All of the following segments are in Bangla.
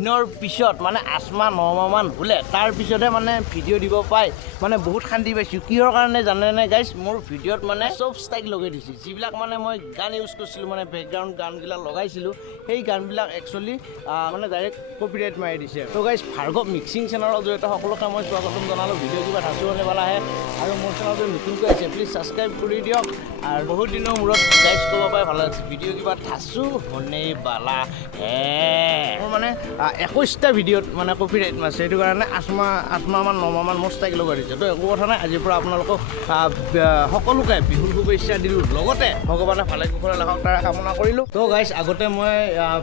দিনৰ পিছত মানে আঠ মাহ ন মাহমান হ'লে, তাৰ মানে ভিডিঅ' দিব পাই। মানে বহুত শান্তি পাইছোঁ। কিহৰ কাৰণে জানেনে গাইজ মোৰ ভিডিঅ'ত মানে চব ষ্টাইল লগাই দিছোঁ। যিবিলাক মানে মই গান ইউজ কৰিছিলোঁ মানে বেকগ্ৰাউণ্ড গানবিলাক লগাইছিলোঁ, সেই গানবিলাক একচুৱেলি মানে ডাইৰেক্ট কপিৰাইট মাৰি দিছে। তো গাইজ ভাৰ্গৱ মিক্সিং চেনেলৰ জৰিয়তে সকলোকে মই স্বাগতম জনালোঁ। ভিডিঅ' কিবা ধাচু হ'লে ভালো আহে আৰু মোৰ চেনেলটো নতুনকৈ আছে প্লিজ ছাবস্ক্ৰাইব কৰি দিয়ক। আৰু বহুত দিনৰ মূৰত গাইজ ক'ব পাই ভালো লাগিছে ভিডিঅ' কিবা ধাচু হনে বালা হে। একৈছটা ভিডিঅ'ত মানে কপিৰাইট মাৰিছে। সেইটো কাৰণে আঠ মাহ আঠ মাহমান ন মাহমান মোৰ ষ্টাইক লগাই দিছে। তো একো কথা নাই, আজিৰ পৰা আপোনালোকক সকলোকে বিহুৰ শুভেচ্ছা দিলোঁ। লগতে ভগৱানে ভালে কুশলে ৰাখক তাৰ কামনা কৰিলোঁ। তো গাইজ আগতে মই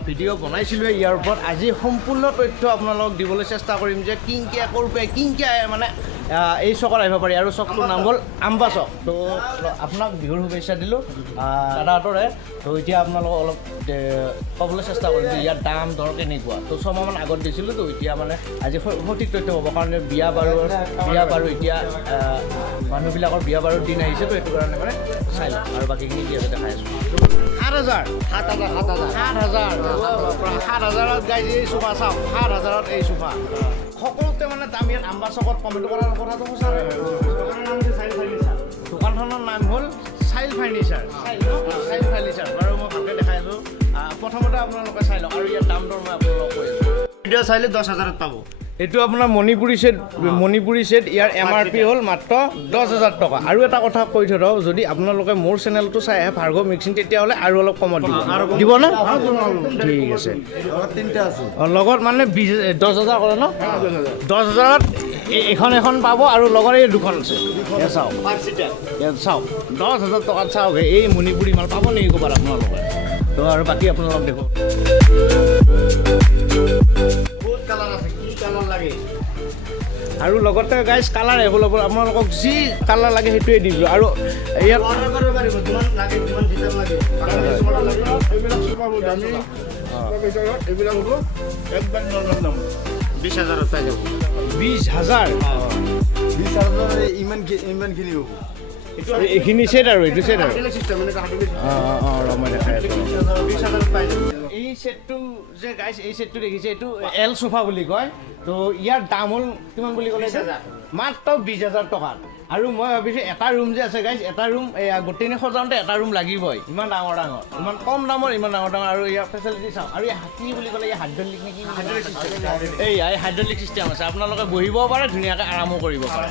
ভিডিঅ' বনাইছিলোঁ ইয়াৰ ওপৰত আজি সম্পূৰ্ণ তথ্য আপোনালোকক দিবলৈ চেষ্টা কৰিম যে কিংকিয়া ক'ৰপে কিংকিয়া মানে এই চকত আহিব পাৰি আৰু চকটোৰ নাম হ'ল আম্বা চক। তো আপোনাক বিহুৰ শুভেচ্ছা দিলোঁ। দাদাহঁতৰে তো এতিয়া আপোনালোকক অলপ ক'বলৈ চেষ্টা কৰিম যে ইয়াৰ দাম দৰ কেনেকুৱা। তো ছমাহমান আগত দিছিলোঁ তো এতিয়া মানে আজি সঠিক তথ্য হ'ব। কাৰণে বিয়া বাৰু বিয়া বাৰু এতিয়া মানুহবিলাকৰ বিয়া বাৰুৰ দিন আহিছে তো সেইটো কাৰণে মানে চাই লওঁ। আৰু বাকীখিনি কি আছে দেখাই আছোঁ। সাত হাজাৰ। সাত হাজাৰ সাত হাজাৰ। সাত হাজাৰ। সাত হাজাৰত গাই এই চোফা চাওক। সাত হাজাৰত এই চোফা। সকলোতে মানে দাম ইয়াত আম্বা চকত কমেণ্ট কৰাৰ কথাটো দোকানখনৰ নাম হ'ল চাইল ফাৰ্নিচাৰ চাইল ন? ফাৰ্নিচাৰ বাৰু মই ভালকৈ দেখাই আছোঁ প্ৰথমতে আপোনালোকে চাই লওক। আৰু ইয়াৰ দাম দৰ মই আপোনালোকক কৈ আছোঁ ভিডিঅ' চাইলে দহ হাজাৰত পাব। এইটো আপোনাৰ মণিপুৰী ছেট মণিপুৰী ছেট। ইয়াৰ এম আৰ পি হ'ল মাত্ৰ দহ হাজাৰ টকা। আৰু এটা কথা কৈ থৈ দিওঁ যদি আপোনালোকে মোৰ চেনেলটো চাই আহে ভাৰ্গৱ মিক্সিং তেতিয়াহ'লে আৰু অলপ কমত দিব। দিবনে ঠিক আছে। লগত মানে বিছ দহ হাজাৰ কৰে ন? দহ হাজাৰত এখন এখন পাব আৰু লগত এই দুখন আছে। এয়া চাওক। ইয়াত চাওক। দহ হাজাৰ টকাত চাওক। হে, এই মণিপুৰী মাল পাব নেকি ক'ৰবাত আপোনালোকে তো আৰু বাকী আপোনালোক দেখো বহুত কালাৰ আছে কি কালাৰ লাগে? আৰু লগতে গাইজ কালাৰ এভেইলেবল আপোনালোকক যি কালাৰ লাগে সেইটোৱে দি দিলোঁ। আৰু ইয়াত এইবিলাক বিছ হাজাৰত পাই যাব বিছ হাজাৰ বিছ হাজাৰ ইমান ইমানখিনি হ'ব। এই- এইখিনি ছেট আৰু এইটো ছেট আৰু বিছ হাজাৰত পাই যাব এই ছেটটো যে গাইজ এই ছেটটো দেখিছে এইটো এল চোফা বুলি কয়। তো ইয়াৰ দাম হ'ল কিমান বুলি ক'লে? মাত্ৰ বিছ হাজাৰ টকাত আৰু মই ভাবিছোঁ এটা ৰুম যে আছে গাইজ এটা ৰুম এয়া গোটেইখিনি সজাওঁতে এটা ৰুম লাগিবই। ইমান ডাঙৰ ডাঙৰ ইমান কম দামৰ ইমান ডাঙৰ ডাঙৰ। আৰু ইয়াৰ ফেচিলিটি চাওঁ। আৰু এই হাতী বুলি ক'লে এই হাইড্ৰলিক নেকি এই এই হাইড্ৰলিক চিষ্টেম আছে। আপোনালোকে বহিবও পাৰে ধুনীয়াকৈ আৰামো কৰিব পাৰে।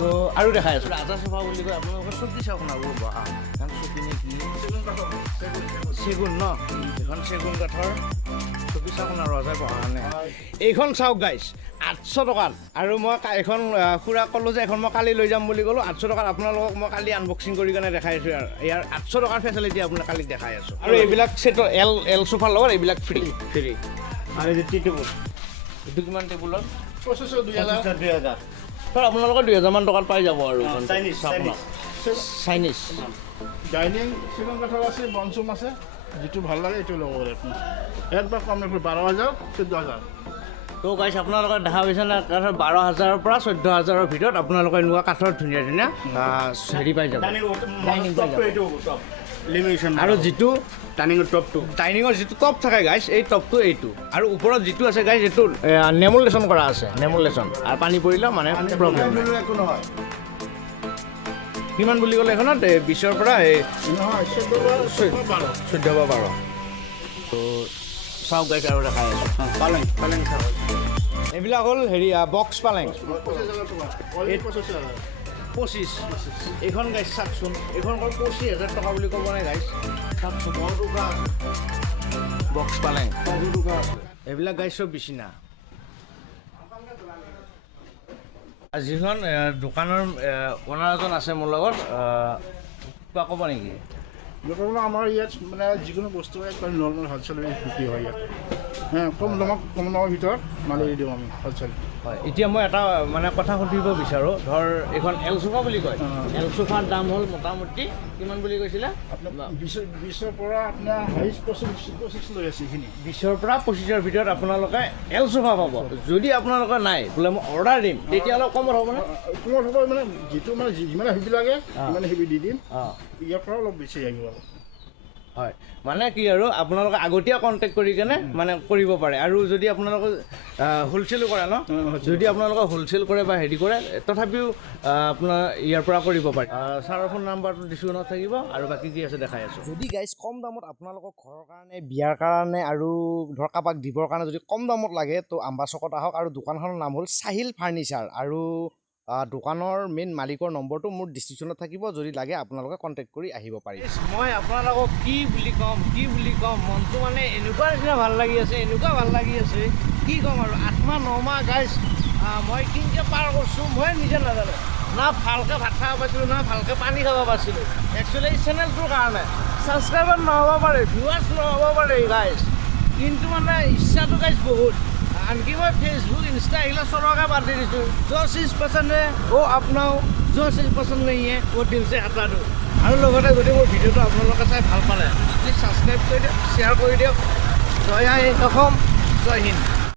তো আৰু দেখাই আছোঁ। আজা চোফা বুলি কয় আপোনালোকে চাওক চকী নে কি? চেগুন ন? এইখন চেগুন কাঠৰ চকী চাওক না ৰজাই পঢ়া কাৰণে এইখন চাওক গাইছ আঠশ টকাত আৰু মই কা- এইখন খুৰাক ক'লোঁ যে এখন মই কালি লৈ যাম বুলি ক'লোঁ আঠশ টকাত আপোনালোকক মই কালি আনবক্সিং কৰি কেনে দেখাই আছোঁ আৰু ইয়াৰ আঠশ টকাৰ ফেচিলিটি আপোনাক কালি দেখাই আছোঁ। আৰু এইবিলাক ছেটৰ এল এল চোফাৰ লগত এইবিলাক ফ্ৰী ফ্ৰী আৰু এই যে টি টেবুল এইটো কিমান টেবুলত পঁচিছশ দুই হাজাৰ। দুই হাজাৰ। ছাৰ আপোনালোকৰ দুই হাজাৰমান টকাত পাই যাব আৰু চাইনিজ চাইনিজ। চাইনিজ। ডাইনিং কাঠৰ আছে বনচুম আছে। যিটো ভালো লাগে এইটো ল'ব পাৰে আপুনি কম নেপায় বাৰ হাজাৰ চৈধ্য হাজাৰ তো গাইছ আপোনালোকে দেখা পাইছে না? কাঠৰ বাৰ হাজাৰৰ পৰা চৈধ্য হাজাৰৰ ভিতৰত আপোনালোকে এনেকুৱা কাঠৰ ধুনীয়া ধুনীয়া হেৰি পাই যাব। আৰু যিটো ডাইনিঙৰ টপটো ডাইনিঙৰ যিটো টপ থাকে গাইছ এই টপটো এইটো। আৰু ওপৰত যিটো আছে গাইছ এইটো নেমুলেশ্যন কৰা আছে নেমুলেশ্যন আৰু পানী পৰিলেও মানে প্ৰব্লেম একো নহয়। কিমান বুলি ক'লে এখনত? এই বিছৰ পৰা এই চৈধ্য বা বাৰ। তো চাওক গাইছ আৰু দেখাই আছোঁ। পালেং। পালেং চাওক। এইবিলাক হ'ল হেৰি বক্স পালেং। পঁচিছ এইখন গাইছ চাওকচোন। এইখন অকল পঁচিছ হাজাৰ টকা বুলি ক'ব নাই গাইছ? চাওকচোন। বক্স পালেং। এইবিলাক গাইছ চব বিচিনা যিখন দোকানৰ অনাৰ এজন আছে মোৰ লগত কিবা ক'ব নেকি? বৰ্তমান আমাৰ ইয়াত মানে যিকোনো বস্তু একদম নৰ্মেল হ'লচেল বিক্ৰী হয় ইয়াত। কম দামত, কম দামৰ ভিতৰত মাল এৰি দিওঁ আমি হ'লচেল এতিয়া মই এটা মানে কথা সুধিব বিচাৰোঁ। ধৰ এইখন এল চোফা বুলি কয়। অঁ। এল চোফাৰ দাম হ'ল মোটামুটি কিমান বুলি কৈছিলে? বিছৰ পৰা আপোনাৰ হাইষ্ট পঁচিছ লৈ আছে এইখিনি। বিছৰ পৰা পঁচিছৰ ভিতৰত আপোনালোকে এল চোফা পাব। যদি আপোনালোকৰ নাই বোলে মই অৰ্ডাৰ দিম তেতিয়া অলপ কমত হ'বনে? কোমল হ'ব মানে যিটো মানে যিমান হেভি লাগে। সিমান হেভি দি দিম। ইয়াৰ পৰা অলপ বেছি আহিব হয়। মানে কি আৰু আপোনালোকে আগতীয়া কণ্টেক্ট কৰি কেনে মানে কৰিব পাৰে। আৰু যদি আপোনালোকে হ'লচেলো কৰে ন? যদি আপোনালোকে হ'লচেল কৰে বা হেৰি কৰে তথাপিও আপোনাৰ ইয়াৰ পৰা কৰিব পাৰে। ছাৰৰ ফোন নাম্বাৰটো ডিছক্ৰিপশ্যনত থাকিব আৰু বাকী কি আছে দেখাই আছোঁ। যদি গাইজ কম দামত আপোনালোকক ঘৰৰ কাৰণে বিয়াৰ কাৰণে আৰু ধৰ কাৰোবাক দিবৰ কাৰণে যদি কম দামত লাগে তো আম্বা চকত আহক আৰু দোকানখনৰ নাম হ'ল চাহিল ফাৰ্নিচাৰ। আৰু দোকানৰ মেইন মালিকৰ নম্বৰটো মোৰ ডিছক্ৰিপশ্যনত থাকিব, যদি লাগে আপোনালোকে কণ্টেক্ট কৰি আহিব পাৰিব মই আপোনালোকক কি বুলি ক'ম, কি বুলি ক'ম, মনটো মানে এনেকুৱা নিচিনা ভালো লাগি আছে, এনেকুৱা ভালো লাগি আছে, কি ক'ম আৰু আঠ মাহ ন মাহ গাইজ মই কেনেকৈ পাৰ কৰিছোঁ, মই নিজে নাজানো। না ভালকৈ ভাত খাব পাইছিলোঁ, না ভালকৈ পানী খাব পাইছিলোঁ। একচুৱেলি এই চেনেলটোৰ কাৰণে ছাবস্ক্ৰাইবাৰ নহ'ব পাৰে ভিউৱাৰ্ছ নহ'ব পাৰে গাইজ কিন্তু মানে ইচ্ছাটো গাইজ বহুত। আনকি মই ফেচবুক ইনষ্টা এইগিলা চলাকে বাদ দি দিছোঁ जो चीज पसंद है वो अपनाओ जो चीज पसंद नहीं है वो दिल से हटा दो আৰু লগতে যদি মোৰ ভিডিঅ'টো আপোনালোকে চাই ভাল পালে প্লিজ ছাবস্ক্ৰাইব কৰি দিয়ক শ্বেয়াৰ কৰি দিয়ক জয় আই অসম জয় হিন্দ